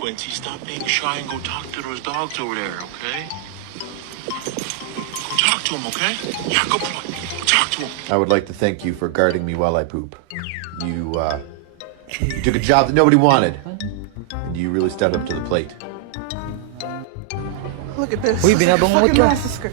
Quincy, stop being shy and go talk to those dogs over there, okay? Go talk to them, okay? Yeah, good boy. Go talk to them. I would like to thank you for guarding me while I poop. You took a job that nobody wanted, and you really stepped up to the plate. Look at this. Uy, binabangungot Fucking ka. master script.